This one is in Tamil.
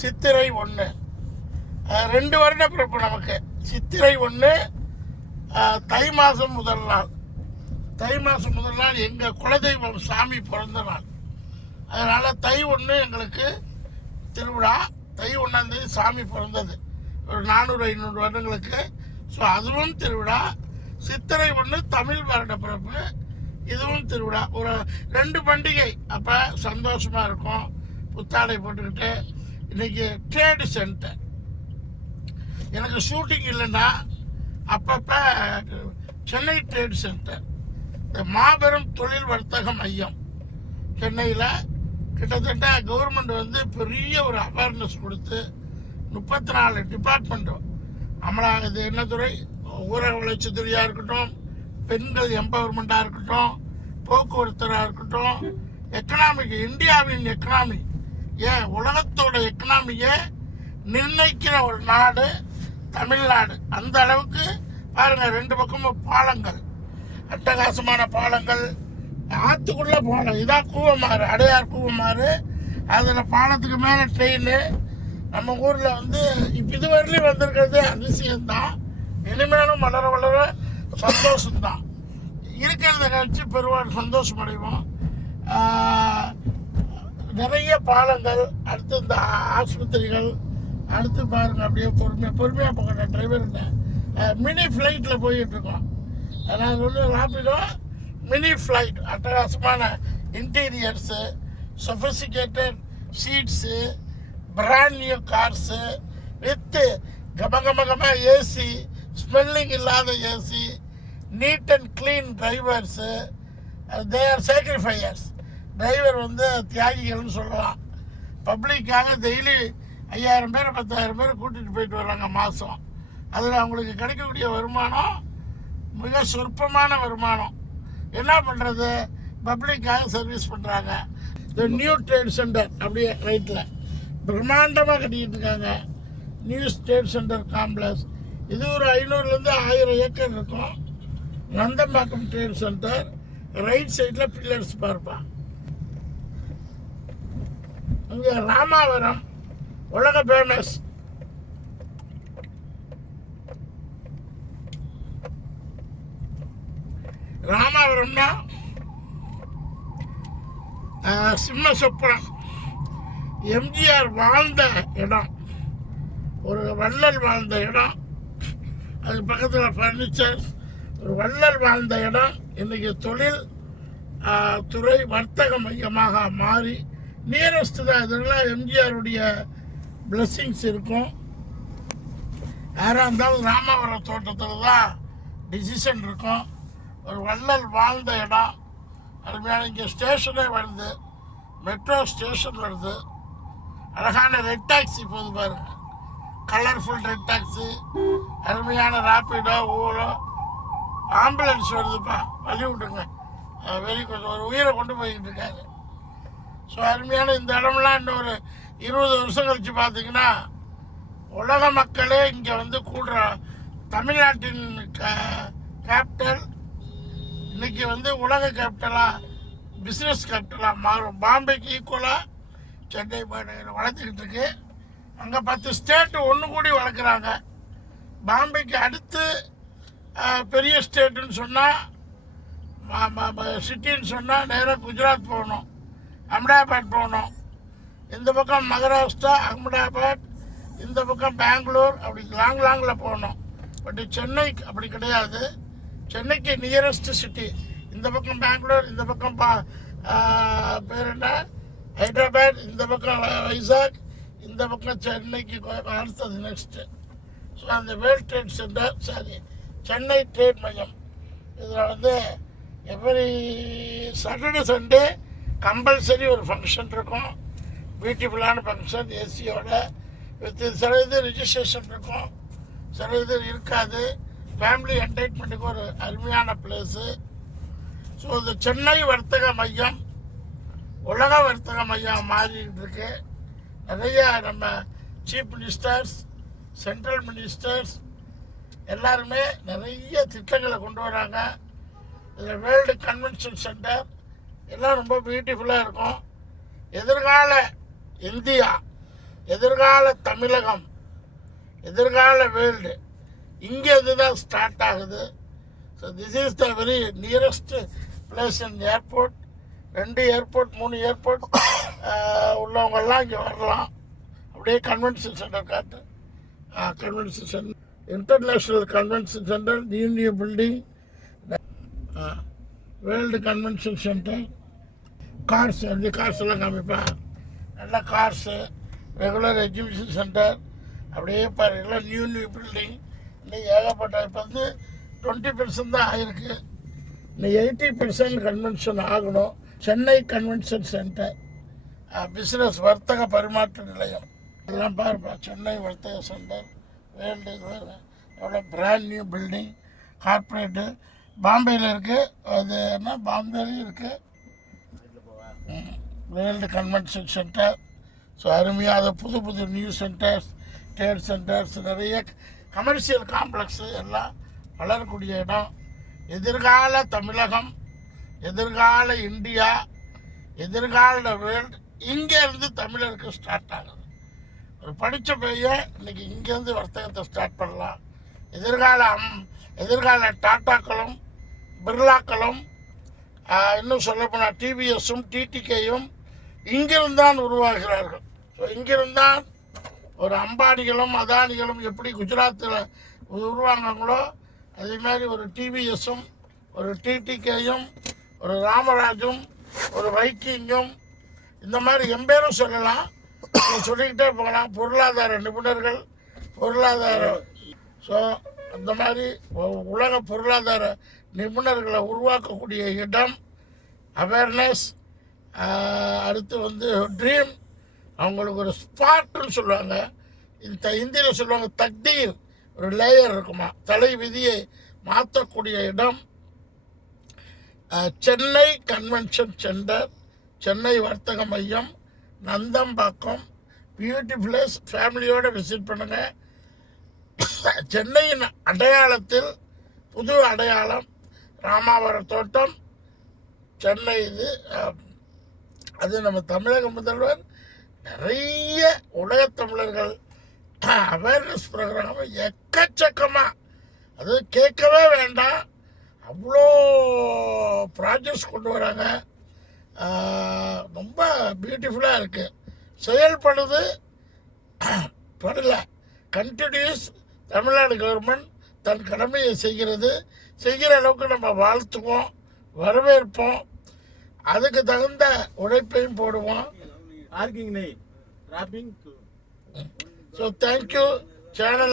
சித்திரை 1 2 வருட பிறப்பு நமக்கு. சித்திரை 1 தை மாதம் முதல் நாள். தை மாதம் முதல் நாள் எங்கள் குலதெய்வம் சாமி பிறந்த நாள். அதனால் தை 1 எங்களுக்கு திருவிழா. தை 1 சாமி பிறந்தது ஒரு 400-500 வருடங்களுக்கு. ஸோ அதுவும் திருவிழா. சித்திரை 1 தமிழ் வருட பிறப்பு, இதுவும் திருவிழா. ஒரு 2 பண்டிகை. அப்போ சந்தோஷமாக இருக்கும். புத்தாடை போட்டுக்கிட்டு இன்றைக்கி ட்ரேடு சென்டர் எனக்கு ஷூட்டிங் இல்லைன்னா அப்பப்போ சென்னை ட்ரேட் சென்டர், இந்த மாபெரும் தொழில் வர்த்தக மையம் சென்னையில் கிட்டத்தட்ட கவர்மெண்ட் பெரிய ஒரு அவேர்னஸ் கொடுத்து 34 டிபார்ட்மெண்ட்டும் இது என்ன துறை, ஊரக வளர்ச்சித்துறையாக இருக்கட்டும், பெண்கள் எம்பவர்மெண்ட்டாக இருக்கட்டும், போக்குவரத்தாக இருக்கட்டும், எக்கனாமிக், இந்தியாவின் எக்கனாமி, ஏன் உலகத்தோட எக்கனாமியை நிர்ணயிக்கிற ஒரு நாடு தமிழ்நாடு. அந்த அளவுக்கு பாருங்கள், 2 பக்கமும் பாலங்கள், அட்டகாசமான பாலங்கள். ஆற்றுக்குள்ளே பாலம், இதான் கூவமாறு, அடையார் கூவமாறு. அதில் பாலத்துக்கு மேலே ட்ரெயின். நம்ம ஊரில் இப்போ இதுவரையிலையும் வந்திருக்கிறது அதிசயம்தான். இனிமேலும் வளர வளர சந்தோஷம்தான். இருக்கிறத கழிச்சு பெருவாள் சந்தோஷம் அடைவோம். நிறைய பாலங்கள், அடுத்து இந்த ஆஸ்பத்திரிகள், அடுத்து பாருங்கள் அப்படியே பொறுமையாக போகிற டிரைவருங்க. மினி ஃப்ளைட்டில் போயிட்டுருக்கோம். அதனால் ராப்பிடோ மினி ஃப்ளைட், அட்டகாசமான interiors, sophisticated seats, brand new cars with கமகமகமாக ஏசி, ஸ்மெல்லிங் இல்லாத AC, neat and clean drivers. They are sacrificers. Driver தியாகிகள்னு சொல்லலாம். பப்ளிக்காக டெய்லி 5000 பேர் 10,000 பேர் கூட்டிகிட்டு போயிட்டு வர்றாங்க மாதம். அதில் அவங்களுக்கு கிடைக்கக்கூடிய வருமானம் மிக சொற்பமான வருமானம். என்ன பண்ணுறது, பப்ளிக்காக சர்வீஸ் பண்ணுறாங்க. இந்த நியூ ட்ரேட் சென்டர் அப்படியே ரைட்டில் பிரம்மாண்டமாக கட்டிக்கிட்டு இருக்காங்க. New trade centre complex. இது ஒரு 500லேருந்து 1000 ஏக்கர் இருக்கும். நந்தம்பாக்கம் ட்ரேட் சென்டர் ரைட் சைடில் பில்லர்ஸ் பார்ப்பான். இங்கே ராமாவரம் உலக ஃபேமஸ். ராமாவரம்னா சிம்ம சொப்பனம். எம்ஜிஆர் வாழ்ந்த இடம், ஒரு வள்ளல் வாழ்ந்த இடம். அது பக்கத்தில் ஃபர்னிச்சர்ஸ், ஒரு வள்ளல் வாழ்ந்த இடம். இன்றைக்கி தொழில் துறை வர்த்தக மையமாக மாறி நியரஸ்ட் தான். இதெல்லாம் எம்ஜிஆருடைய பிளெஸ்ஸிங்ஸ் இருக்கும். யாராக இருந்தாலும் ராமாவரம் தோட்டத்தில் தான் டிசிஷன் இருக்கும். ஒரு வள்ளல் வாழ்ந்த இடம். அருமையான இங்கே ஸ்டேஷனே வருது, மெட்ரோ ஸ்டேஷன் வருது. அழகான ரெட் டாக்ஸி போகுது பாருங்க, கலர்ஃபுல் ரெட் டாக்ஸி. அருமையான ராப்பிடோ, ஊழோ, ஆம்புலன்ஸ் வருதுப்பா, வழி விட்டுங்க. Very good. ஒரு உயிரை கொண்டு போய்கிட்டு இருக்காரு. ஸோ அருமையான இந்த இடம்லாம் இன்னும் ஒரு 20 வருஷம் கழிச்சு பார்த்தீங்கன்னா உலக மக்களே இங்கே கூடுற தமிழ்நாட்டின் கேபிட்டல் இன்னைக்கு உலக கேபிட்டலாக, பிஸ்னஸ் கேபிட்டலாக மாறும். பாம்பேக்கு ஈக்குவலாக சென்னை மாநகரம் வளர்த்துக்கிட்டு இருக்கு. அங்கே 10 ஸ்டேட்டு ஒன்று கூடி வளர்க்குறாங்க. பாம்பேக்கு அடுத்து பெரிய ஸ்டேட்டுன்னு சொன்னால், சிட்டின்னு சொன்னால் நேராக குஜராத் போகணும், அஹமதாபாத் போகணும். இந்த பக்கம் மகாராஷ்டிரா, அஹமதாபாத், இந்த பக்கம் பெங்களூர், அப்படி லாங்கில் போகணும். பட் சென்னைக்கு அப்படி கிடையாது. சென்னைக்கு நியரஸ்ட் சிட்டி இந்த பக்கம் பெங்களூர், இந்த பக்கம் பேர் என்ன ஹைதராபாத், இந்த பக்கம் வைசாக், இந்த பக்கம் சென்னைக்கு அடுத்தது நெக்ஸ்ட்டு. ஸோ அந்த world trade centre, Chennai trade மையம். இதில் எவ்ரி சாட்டர்டே சண்டே கம்பல்சரி ஒரு ஃபங்க்ஷன் இருக்கும். பியூட்டிஃபுல்லான ஃபங்க்ஷன், ஏசியோட வித் சில இது ரிஜிஸ்ட்ரேஷன் இருக்கும், சில இது இருக்காது. ஃபேமிலி என்டர்டைன்மெண்ட்டுக்கு ஒரு அருமையான பிளேஸு. ஸோ இந்த சென்னை வர்த்தக மையம் உலக வர்த்தக மையம் மாறிக்கிட்டு இருக்கு. நிறைய நம்ம சீஃப் மினிஸ்டர்ஸ், சென்ட்ரல் மினிஸ்டர்ஸ் எல்லாருமே நிறைய திட்டங்களை கொண்டு வராங்க. இதில் வேர்ல்டு கன்வென்ஷன் சென்டர் எல்லாம் ரொம்ப பியூட்டிஃபுல்லாக இருக்கும். எதிர்கால இந்தியா எதிர்கால தமிழகம், எதிர்கால வேர்ல்டு இங்கேருந்து தான் ஸ்டார்ட் ஆகுது. So this is the very nearest place in airport. 2 airport 3 airport உள்ளவங்கெல்லாம் இங்கே வரலாம். அப்படியே கன்வென்ஷன் சென்டர் காட்டு. Convention centre, international convention centre, new building, world convention centre. Cars, அந்த கார்ஸ் எல்லாம் காமிப்பேன். நல்ல கார்ஸு, ரெகுலர் எக்ஸிபிஷன் சென்டர், அப்படியே பாரு எல்லாம் நியூ பில்டிங். இன்னைக்கு ஏகப்பட்ட இப்போ வந்து 20% தான் ஆகிருக்கு. இன்னைக்கு 80% கன்வென்ஷன் ஆகணும். சென்னை கன்வென்ஷன் சென்டர், பிஸ்னஸ் வர்த்தக பரிமாற்ற நிலையம் எல்லாம் பாருப்பா. சென்னை வர்த்தக சென்டர், வேர்ல்டு எவ்வளோ பிராண்ட் நியூ பில்டிங், கார்ப்பரேட்டு. பாம்பேயில் இருக்குது, அது என்ன பாம்பேலையும் இருக்குது வேர்ல்டு கன்வென்ஷன் சென்டர். ஸோ அருமையாக அதை புது நியூ சென்டர்ஸ், ட்ரேட் சென்டர்ஸ், நிறைய கமர்ஷியல் காம்ப்ளெக்ஸு எல்லாம் வளரக்கூடிய இடம். எதிர்கால தமிழகம், எதிர்கால இந்தியா, எதிர்கால வேர்ல்டு இங்கேருந்து தமிழருக்கு ஸ்டார்ட் ஆகுது. ஒரு படித்த பையன் இன்னைக்கு இங்கேருந்து வர்த்தகத்தை ஸ்டார்ட் பண்ணலாம். எதிர்கால டாட்டாக்களும் பிர்லாக்களும், இன்னும் சொல்லப்போனால் டிவிஎஸும் டிடிகேயும் இங்கிருந்தான் உருவாகிறார்கள். ஸோ இங்கிருந்தான் ஒரு அம்பானிகளும் அதானிகளும் எப்படி குஜராத்தில் உருவாங்களோ அதே மாதிரி ஒரு டிவிஎஸும் ஒரு டிடிகேயும் ஒரு ராமராஜும் ஒரு வைக்கிங்கும், இந்த மாதிரி எம்பேரும் சொல்லலாம், சொல்லிக்கிட்டே போகலாம். பொருளாதார நிபுணர்கள், ஸோ அந்த மாதிரி உலக பொருளாதார நிபுணர்களை உருவாக்கக்கூடிய இடம். அவேர்னஸ், அடுத்து வந்து ட்ரீம், அவங்களுக்கு ஒரு ஸ்பார்ட்னு சொல்லுவாங்க. இந்தியில் சொல்லுவாங்க தக்தீர், ஒரு லேயர் இருக்குமா, தலை விதியை மாற்றக்கூடிய இடம். சென்னை கன்வென்ஷன் சென்டர், சென்னை வர்த்தக மையம், நந்தம்பாக்கம், பியூட்டிஃபுல்ஸ். ஃபேமிலியோடு விசிட் பண்ணுங்கள். சென்னையின் அடையாளத்தில் புது அடையாளம் ராமாவரம் தோட்டம், சென்னை. இது அது நம்ம தமிழக முதல்வர் நிறைய உலகத்தமிழர்கள் அவேர்னஸ் ப்ரோக்ராம் எக்கச்சக்கமாக, அது கேட்கவே வேண்டாம், அவ்வளோ ப்ராஜெக்ட்ஸ் கொண்டு வராங்க. ரொம்ப பியூட்டிஃபுல்லாக இருக்குது. செயல்படுது படல கண்டினியூஸ். தமிழ்நாடு கவர்மெண்ட் தன் கடமையை செய்கிற அளவுக்கு நம்ம வாழ்த்துவோம், வரவேற்போம், அதுக்கு தகுந்த உழைப்பையும் போடுவோம். So thank you channel